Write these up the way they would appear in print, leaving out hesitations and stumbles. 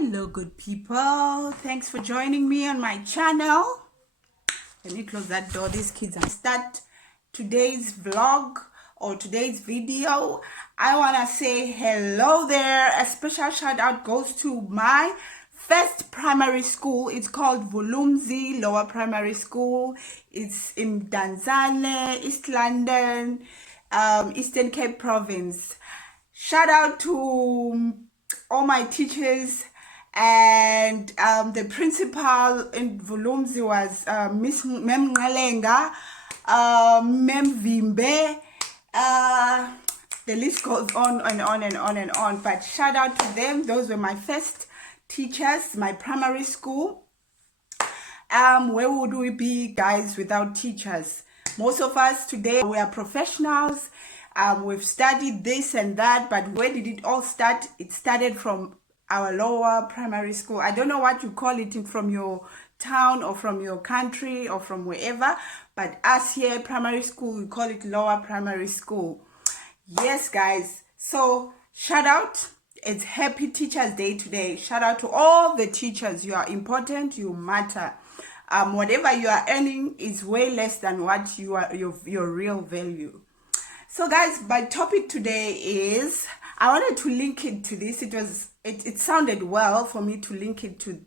Hello, good people. Thanks for joining me on my channel. Let me close that door. These kids are start today's vlog or today's video. I want to say hello there. A special shout out goes to my first primary school. It's called Volumzi Lower Primary School. It's in Danzane, East London, Eastern Cape Province. Shout out to all my teachers, and the principal in Volumzi was Miss Mem Ngalenga, Mem Vimbe. The list goes on and on and on and on, but shout out to them. Those were my first teachers, my primary school. Where would we be, guys, without teachers? Most of us today, we are professionals. We've studied this and that, but where did it all start? It started from our lower primary school. I don't know what you call it from your town or from your country or from wherever, but us here, primary school, we call it lower primary school. Yes, guys. So shout out. It's Happy Teachers Day today. Shout out to all the teachers. You are important. You matter. Whatever you are earning is way less than what you are your real value. So guys, my topic today is, I wanted to link it to this. It sounded well for me to link it to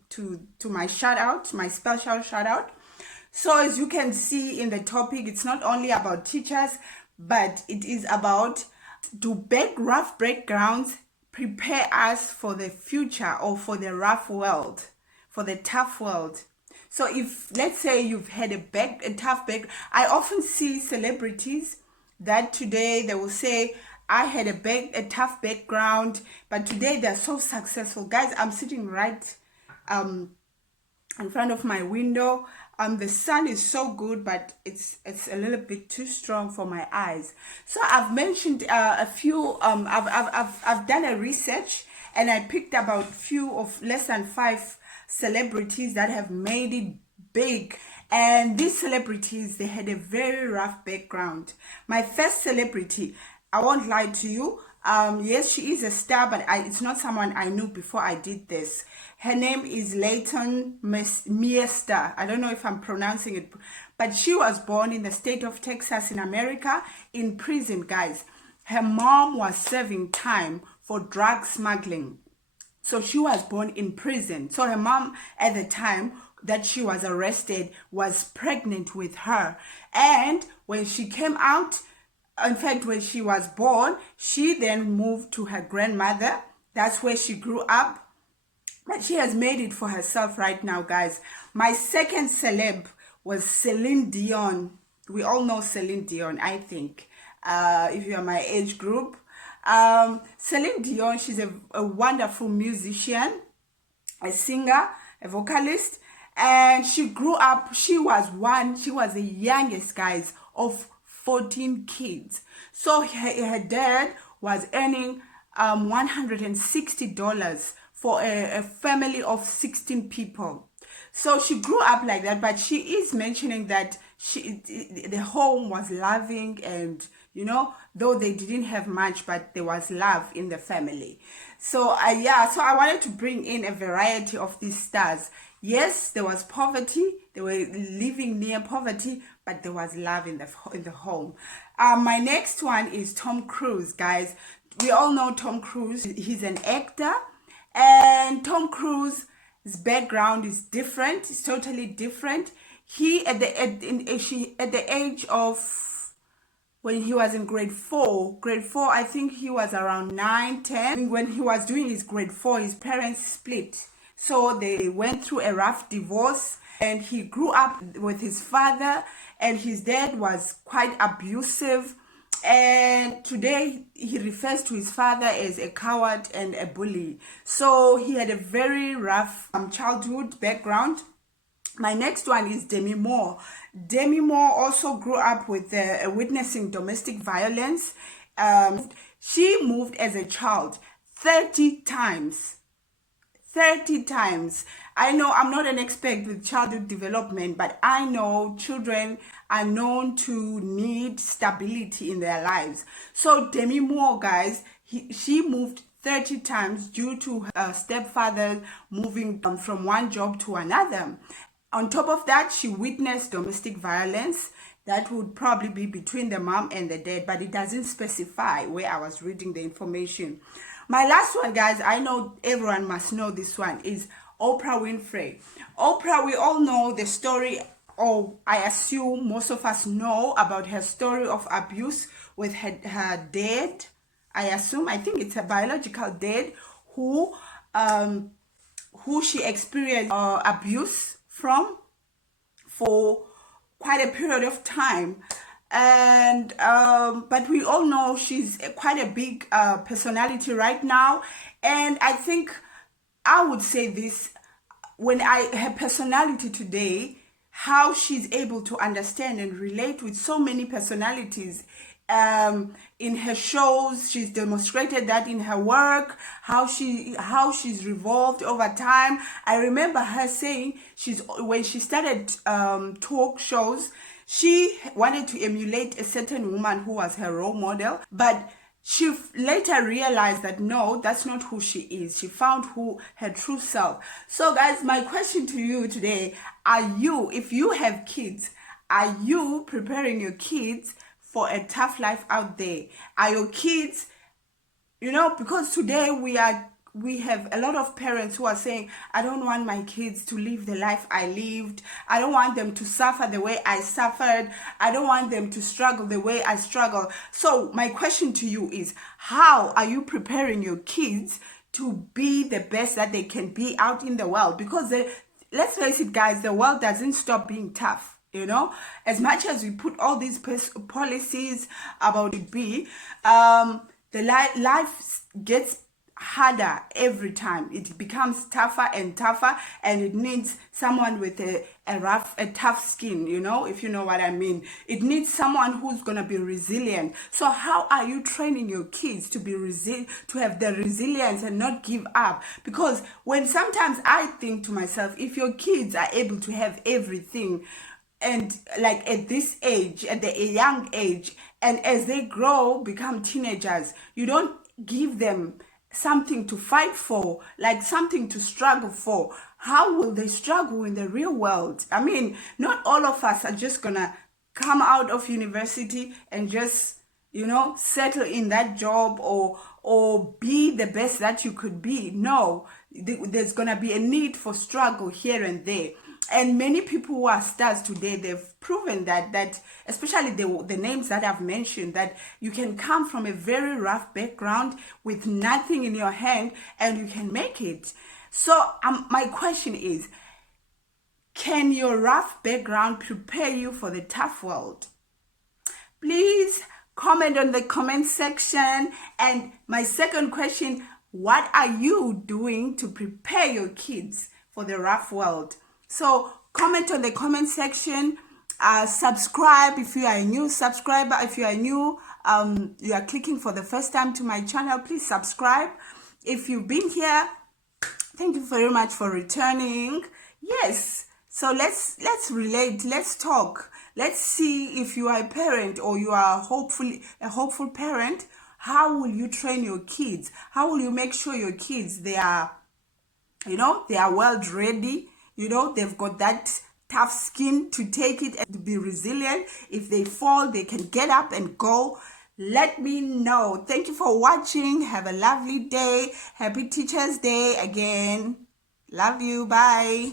my shout out, my special shout out. So as you can see in the topic, it's not only about teachers, but it is about, do rough backgrounds prepare us for the future or for the rough world, for the tough world? So if, let's say you've had a tough back, I often see celebrities that today they will say, I had a tough background, but today they're so successful. Guys, I'm sitting right in front of my window. The sun is so good, but it's a little bit too strong for my eyes. So I've mentioned a few. I've done a research, and I picked about few of less than 5 celebrities that have made it big. And these celebrities, they had a very rough background. My first celebrity, I won't lie to you. Yes, she is a star, but it's not someone I knew before I did this. Her name is Leighton Meester. I don't know if I'm pronouncing it, but she was born in the state of Texas in America, in prison, guys. Her mom was serving time for drug smuggling. So she was born in prison. So her mom at the time that she was arrested was pregnant with her. And when she came out, in fact, when she was born, she then moved to her grandmother. That's where she grew up. But she has made it for herself right now, guys. My second celeb was Celine Dion. We all know Celine Dion, I think, if you're my age group. Celine Dion, she's a wonderful musician, a singer, a vocalist, and she grew up, she was the youngest, guys, of 14 kids. So her dad was earning $160 for a family of 16 people. So she grew up like that, but she is mentioning that the home was loving, and though they didn't have much, but there was love in the family. So so I wanted to bring in a variety of these stars. Yes, there was poverty, they were living near poverty, but there was love in the home. My next one is Tom Cruise, guys. We all know Tom Cruise. He's an actor, and Tom Cruise's background is different. It's totally different. He at the age of, when he was in grade 4, I think he was around 9, 10. When he was doing his grade 4, his parents split. So they went through a rough divorce, and he grew up with his father, and his dad was quite abusive. And today he refers to his father as a coward and a bully. So he had a very rough childhood background. My next one is Demi Moore. Demi Moore also grew up with witnessing domestic violence. She moved as a child 30 times. 30 times. I know I'm not an expert with childhood development, but I know children are known to need stability in their lives. So Demi Moore, guys, she moved 30 times due to her stepfather moving from one job to another. On top of that, she witnessed domestic violence that would probably be between the mom and the dad, but it doesn't specify where I was reading the information. My last one, guys, I know everyone must know this one, is Oprah Winfrey. Oprah, we all know the story, or I assume most of us know about her story of abuse with her dad. I think it's a biological dad who she experienced abuse from for quite a period of time. And but we all know she's quite a big personality right now. And I think I would say this, her personality today, how she's able to understand and relate with so many personalities in her shows. She's demonstrated that in her work, how she's revolved over time. I remember her saying when she started talk shows, she wanted to emulate a certain woman who was her role model, but she later realized that no, that's not who she is. She found her true self. So guys, my question to you today, if you have kids, are you preparing your kids for a tough life out there? Are your kids, because today we have a lot of parents who are saying, I don't want my kids to live the life I lived. I don't want them to suffer the way I suffered. I don't want them to struggle the way I struggle. So my question to you is, how are you preparing your kids to be the best that they can be out in the world? Because let's face it, guys, the world doesn't stop being tough. As much as we put all these policies about it the life gets harder every time. It becomes tougher and tougher, and it needs someone with a tough skin, if you know what I mean. It needs someone who's gonna be resilient. So how are you training your kids to be to have the resilience and not give up? Because when sometimes I think to myself, if your kids are able to have everything, and like at this age, at a young age, and as they grow, become teenagers, you don't give them something to fight for, like something to struggle for. How will they struggle in the real world? I mean, not all of us are just gonna come out of university and just settle in that job or be the best that you could be. No, there's gonna be a need for struggle here and there. And many people who are stars today, they've proven that especially the names that I've mentioned, that you can come from a very rough background with nothing in your hand and you can make it. So my question is, can your rough background prepare you for the tough world? Please comment on the comment section. And my second question, what are you doing to prepare your kids for the rough world? So comment on the comment section. Subscribe if you are a new subscriber. If you are new, you are clicking for the first time to my channel, please subscribe. If you've been here, thank you very much for returning. Yes, so let's relate, let's talk. Let's see, if you are a parent or you are a hopeful parent, how will you train your kids? How will you make sure your kids, they are world ready? They've got that tough skin to take it and to be resilient. If they fall, they can get up and go. Let me know. Thank you for watching. Have a lovely day. Happy Teachers Day again. Love you. Bye.